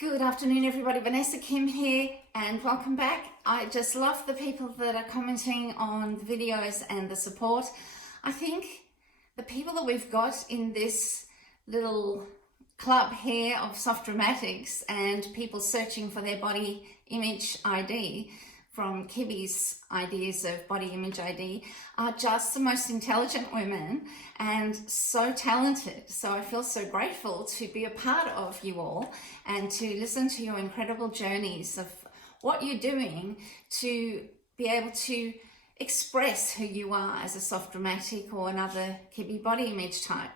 Good afternoon, everybody. Vanessa Kim here, and welcome back. I just love the people that are commenting on the videos and the support. I think the people that we've got in this little club here of soft dramatics and people searching for their body image ID from Kibbe's ideas of body image ID are just the most intelligent women and so talented. So I feel so grateful to be a part of you all and to listen to your incredible journeys of what you're doing to be able to express who you are as a soft dramatic or another Kibbe body image type.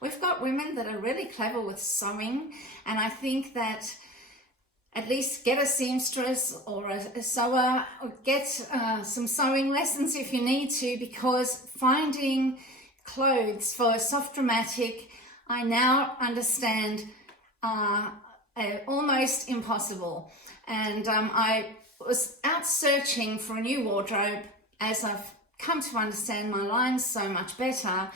We've got women that are really clever with sewing, and I think that at least get a seamstress or a sewer, or get some sewing lessons if you need to, because finding clothes for a soft dramatic, I now understand, are almost impossible. And I was out searching for a new wardrobe as I've come to understand my lines so much better.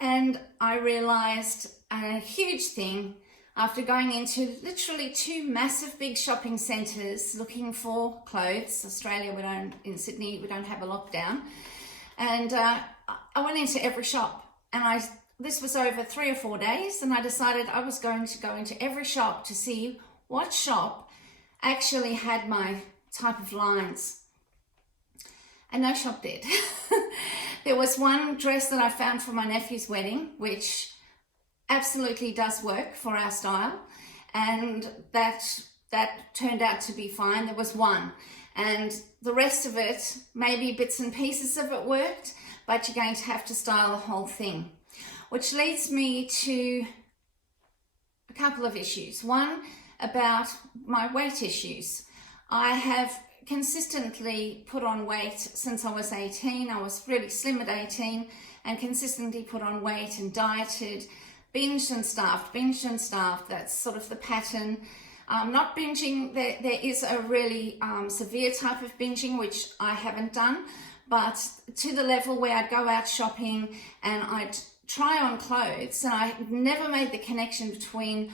And I realized a huge thing after going into literally two massive big shopping centres looking for clothes. Australia, in Sydney, we don't have a lockdown. And I went into every shop, and this was over 3 or 4 days, and I decided I was going to go into every shop to see what shop actually had my type of lines. And no shop did. There was one dress that I found for my nephew's wedding, which absolutely does work for our style, and that turned out to be fine. There was one, and the rest of it, maybe bits and pieces of it worked, but you're going to have to style the whole thing, which leads me to a couple of issues. One, about my weight issues. I have consistently put on weight since I was 18. I was really slim at 18 and consistently put on weight and dieted, binged and starved. That's sort of the pattern. Not binging, there is a really severe type of binging, which I haven't done, but to the level where I'd go out shopping and I'd try on clothes, and I never made the connection between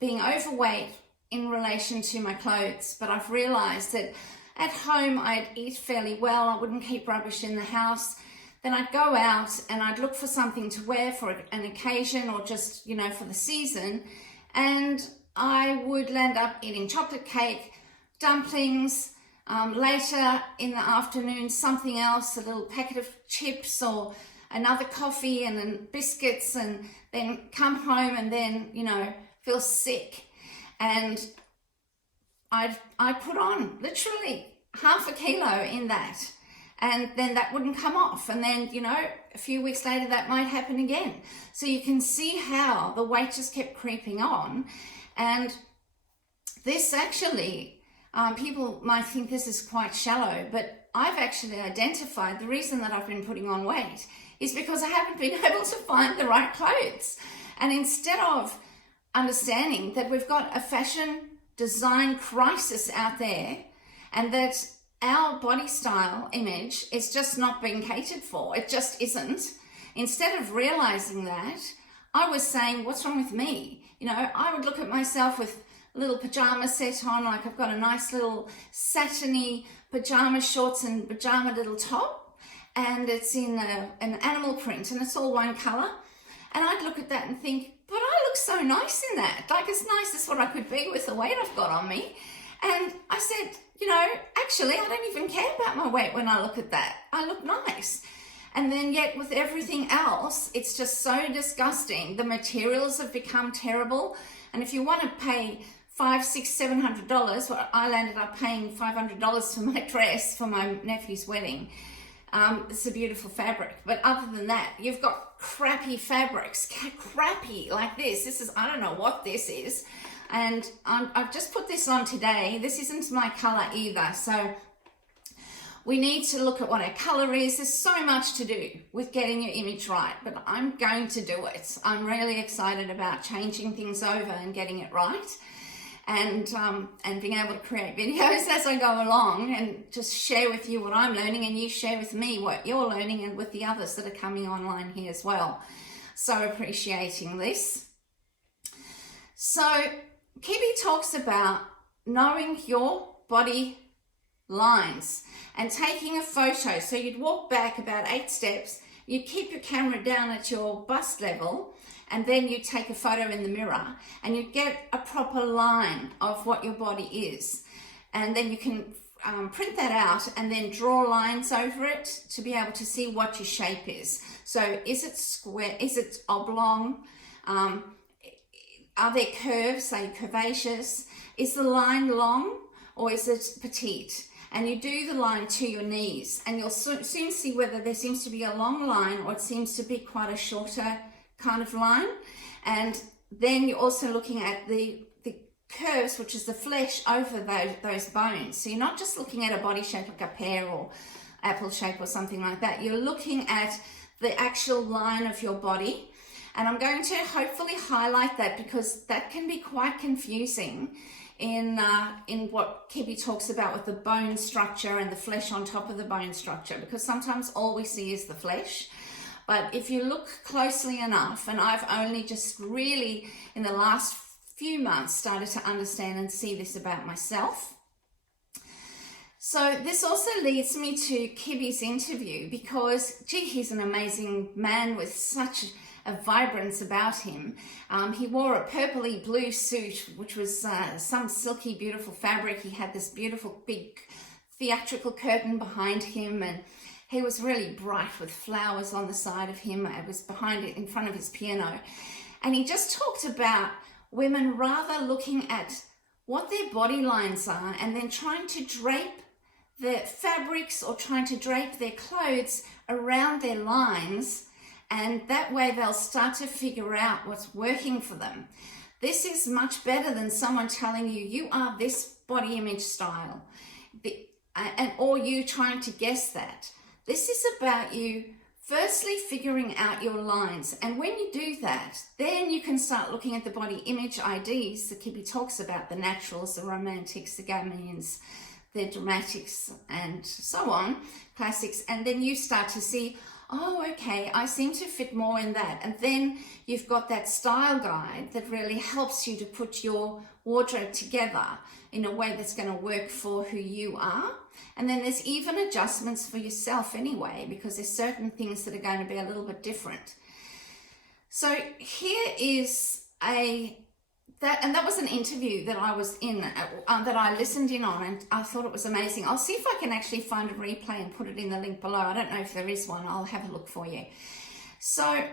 being overweight in relation to my clothes. But I've realized that at home I'd eat fairly well, I wouldn't keep rubbish in the house. Then I'd go out and I'd look for something to wear for an occasion or just, for the season. And I would end up eating chocolate cake, dumplings, later in the afternoon, something else, a little packet of chips or another coffee and then biscuits, and then come home and then, feel sick. And I put on literally half a kilo in that. And then that wouldn't come off. And then, a few weeks later, that might happen again. So you can see how the weight just kept creeping on. And this actually, people might think this is quite shallow, but I've actually identified the reason that I've been putting on weight is because I haven't been able to find the right clothes. And instead of understanding that we've got a fashion design crisis out there, and that our body style image is just not being catered for. It just isn't. Instead of realizing that, I was saying, what's wrong with me? I would look at myself with a little pajama set on, like I've got a nice little satiny pajama shorts and pajama little top, and it's in an animal print, and it's all one color. And I'd look at that and think, but I look so nice in that. Like, as nice as what I could be with the weight I've got on me. And I said, actually, I don't even care about my weight when I look at that. I look nice. And then yet with everything else, it's just so disgusting. The materials have become terrible. And if you want to pay $500, $600, $700, well, I landed up paying $500 for my dress for my nephew's wedding. It's a beautiful fabric. But other than that, you've got crappy fabrics, crappy like this. I don't know what this is. And I've just put this on today. This isn't my color either. So we need to look at what our color is. There's so much to do with getting your image right, but I'm going to do it. I'm really excited about changing things over and getting it right. And being able to create videos as I go along and just share with you what I'm learning, and you share with me what you're learning and with the others that are coming online here as well. So appreciating this. So Kibbe talks about knowing your body lines and taking a photo. So you'd walk back about 8 steps, you'd keep your camera down at your bust level, and then you'd take a photo in the mirror and you'd get a proper line of what your body is. And then you can print that out and then draw lines over it to be able to see what your shape is. So is it square? Is it oblong? Are there curves, say curvaceous? Is the line long or is it petite? And you do the line to your knees and you'll soon see whether there seems to be a long line or it seems to be quite a shorter kind of line. And then you're also looking at the curves, which is the flesh over those bones. So you're not just looking at a body shape like a pear or apple shape or something like that. You're looking at the actual line of your body. And I'm going to hopefully highlight that because that can be quite confusing in what Kibbe talks about with the bone structure and the flesh on top of the bone structure, because sometimes all we see is the flesh. But if you look closely enough, and I've only just really in the last few months started to understand and see this about myself. So this also leads me to Kibbe's interview because, gee, he's an amazing man with such a vibrance about him. He wore a purpley blue suit, which was some silky, beautiful fabric. He had this beautiful big theatrical curtain behind him, and he was really bright with flowers on the side of him. It was behind it in front of his piano. And he just talked about women rather looking at what their body lines are and then trying to drape the fabrics or trying to drape their clothes around their lines, and that way they'll start to figure out what's working for them. This is much better than someone telling you, you are this body image style, or you trying to guess that. This is about you firstly figuring out your lines, and when you do that, then you can start looking at the body image IDs that Kibbe talks about, the naturals, the romantics, the gamins, the dramatics, and so on, classics, and then you start to see, oh, okay, I seem to fit more in that. And then you've got that style guide that really helps you to put your wardrobe together in a way that's going to work for who you are. And then there's even adjustments for yourself anyway, because there's certain things that are going to be a little bit different. So here is that was an interview that I was in, that I listened in on, and I thought it was amazing. I'll see if I can actually find a replay and put it in the link below. I don't know if there is one. I'll have a look for you. So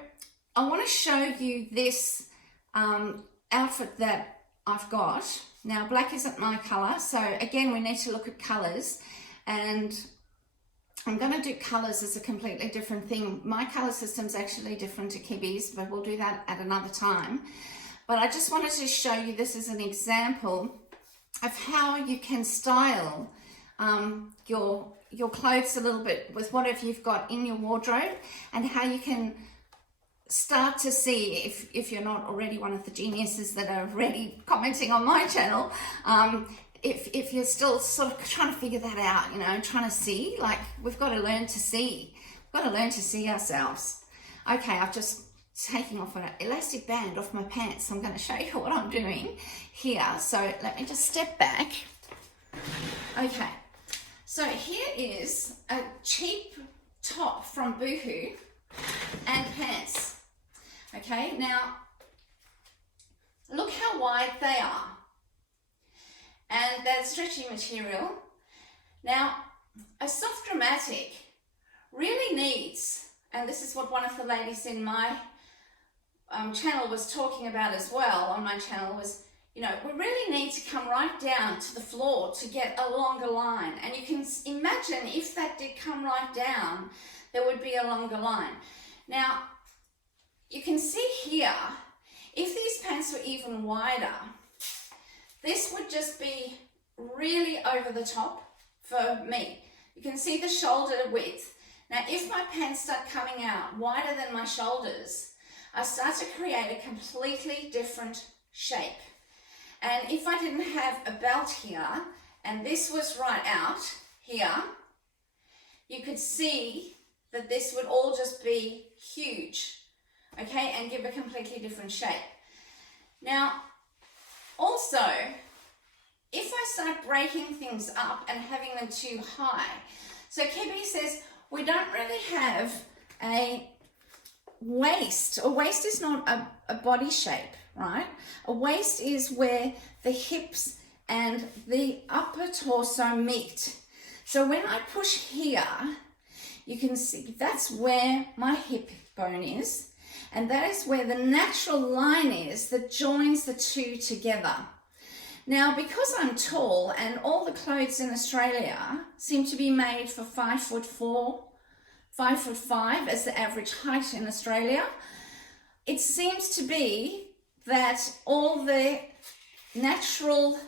I want to show you this outfit that I've got. Now, black isn't my color, so again, we need to look at colors, and I'm going to do colors as a completely different thing. My color system's actually different to Kibbe's, but we'll do that at another time. But I just wanted to show you this as an example of how you can style your clothes a little bit with whatever you've got in your wardrobe, and how you can start to see, if you're not already one of the geniuses that are already commenting on my channel, if you're still sort of trying to figure that out, you know, trying to see, like, we've got to learn to see. We've got to learn to see ourselves. Okay, I've just taking off an elastic band off my pants. I'm going to show you what I'm doing here. So let me just step back. Okay, so here is a cheap top from Boohoo and pants. Okay, now look how wide they are, and that stretchy material. Now, a soft dramatic really needs, and this is what one of the ladies in my channel was talking about as well on my channel, was, you know, we really need to come right down to the floor to get a longer line. And you can imagine if that did come right down, there would be a longer line. Now, you can see here, if these pants were even wider, this would just be really over the top for me. You can see the shoulder width. Now, if my pants start coming out wider than my shoulders, I start to create a completely different shape. And if I didn't have a belt here, and this was right out here, you could see that this would all just be huge, okay, and give a completely different shape. Now, also, also, if I start breaking things up and having them too high, so Kibbe says we don't really have a waist. A waist is not a body shape, right? A waist is where the hips and the upper torso meet. So when I push here, you can see that's where my hip bone is, and that is where the natural line is that joins the two together. Now, because I'm tall and all the clothes in Australia seem to be made for 5'4", 5'5" as the average height in Australia, it seems to be that all the natural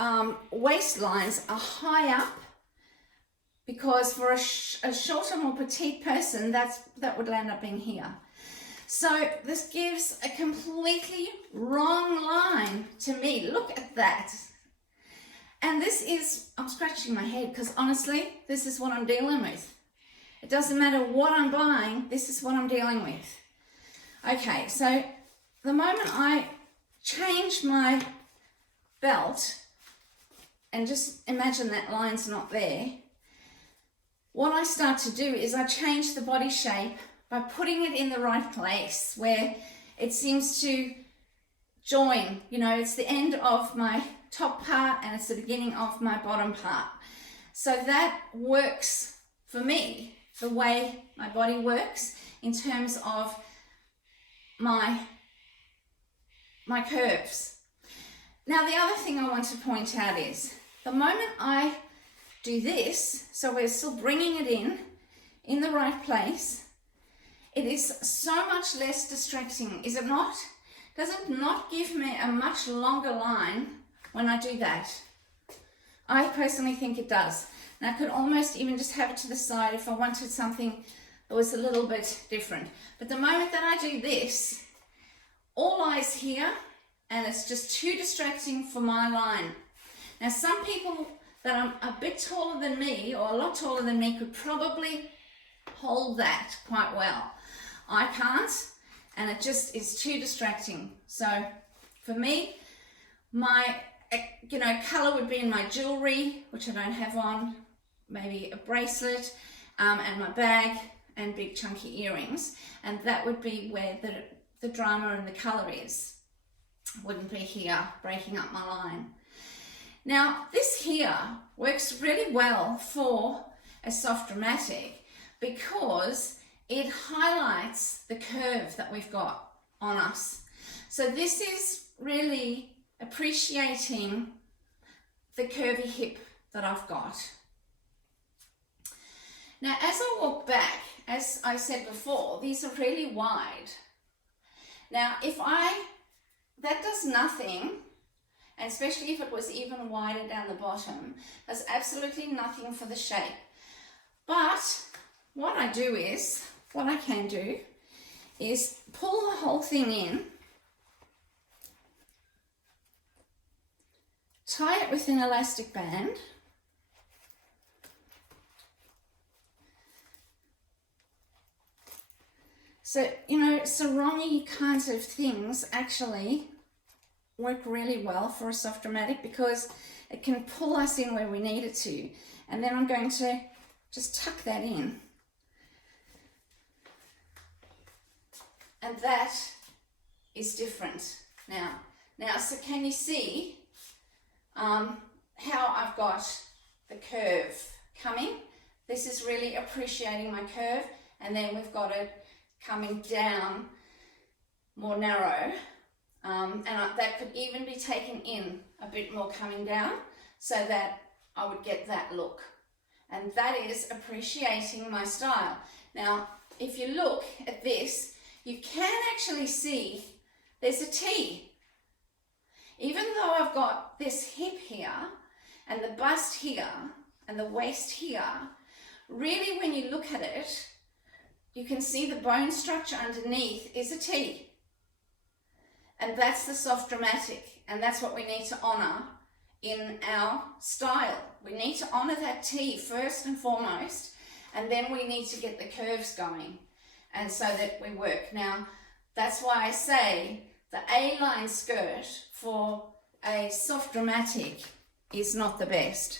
waistlines are high up, because for a shorter, more petite person, that would end up being here. So this gives a completely wrong line to me. Look at that. And this is, I'm scratching my head because honestly, this is what I'm dealing with. It doesn't matter what I'm buying, this is what I'm dealing with. Okay, so the moment I change my belt, and just imagine that line's not there, what I start to do is I change the body shape by putting it in the right place where it seems to join. You know, it's the end of my top part and it's the beginning of my bottom part. So that works for me, the way my body works in terms of my curves. Now, the other thing I want to point out is the moment I do this, so we're still bringing it in the right place, it is so much less distracting, is it not? Does it not give me a much longer line when I do that? I personally think it does. And I could almost even just have it to the side if I wanted something that was a little bit different. But the moment that I do this, all eyes here, and it's just too distracting for my line. Now, some people that are a bit taller than me, or a lot taller than me, could probably hold that quite well. I can't, and it just is too distracting. So for me, my color would be in my jewelry, which I don't have on, maybe a bracelet, and my bag and big chunky earrings, and that would be where the drama and the color is. Wouldn't be here breaking up my line. Now, this here works really well for a soft dramatic because it highlights the curve that we've got on us. So this is really appreciating the curvy hip that I've got. Now, as I walk back, as I said before, these are really wide. Now, that does nothing, and especially if it was even wider down the bottom, does absolutely nothing for the shape. But what I can do is pull the whole thing in, tie it with an elastic band, so, sarong-y kinds of things actually work really well for a soft dramatic because it can pull us in where we need it to. And then I'm going to just tuck that in. And that is different now. So can you see how I've got the curve coming? This is really appreciating my curve, and then we've got it coming down more narrow. And that could even be taken in a bit more coming down so that I would get that look. And that is appreciating my style. Now, if you look at this, you can actually see there's a T. Even though I've got this hip here and the bust here and the waist here, really when you look at it, you can see the bone structure underneath is a T. And that's the soft dramatic, and that's what we need to honor in our style. We need to honor that T first and foremost, and then we need to get the curves going, and so that we work. Now, that's why I say the A-line skirt for a soft dramatic is not the best.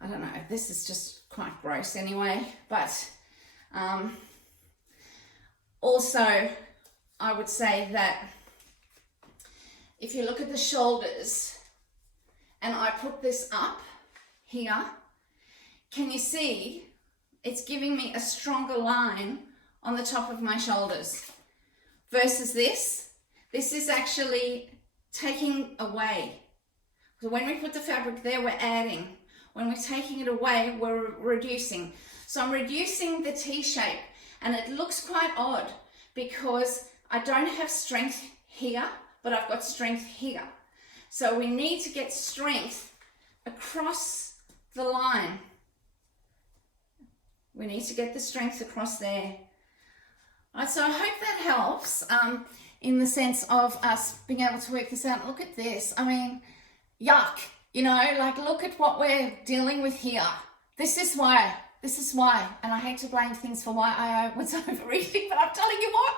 I don't know, this is just quite gross anyway, but also I would say that if you look at the shoulders and I put this up here, can you see it's giving me a stronger line on the top of my shoulders versus this? This is actually taking away. So when we put the fabric there, we're adding. When we're taking it away, we're reducing. So I'm reducing the T-shape, and it looks quite odd because I don't have strength here, but I've got strength here. So we need to get strength across the line. We need to get the strength across there. All right, so I hope that helps in the sense of us being able to work this out. Look at this. I mean, yuck. You know, like, look at what we're dealing with here. This is why, and I hate to blame things for why I was overeating, but I'm telling you what,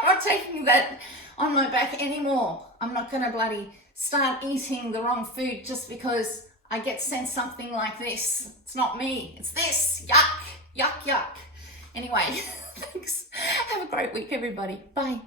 I'm not taking that on my back anymore. I'm not going to bloody start eating the wrong food just because I get sent something like this. It's not me, it's this. Yuck, yuck, yuck. Anyway, thanks. Have a great week, everybody. Bye.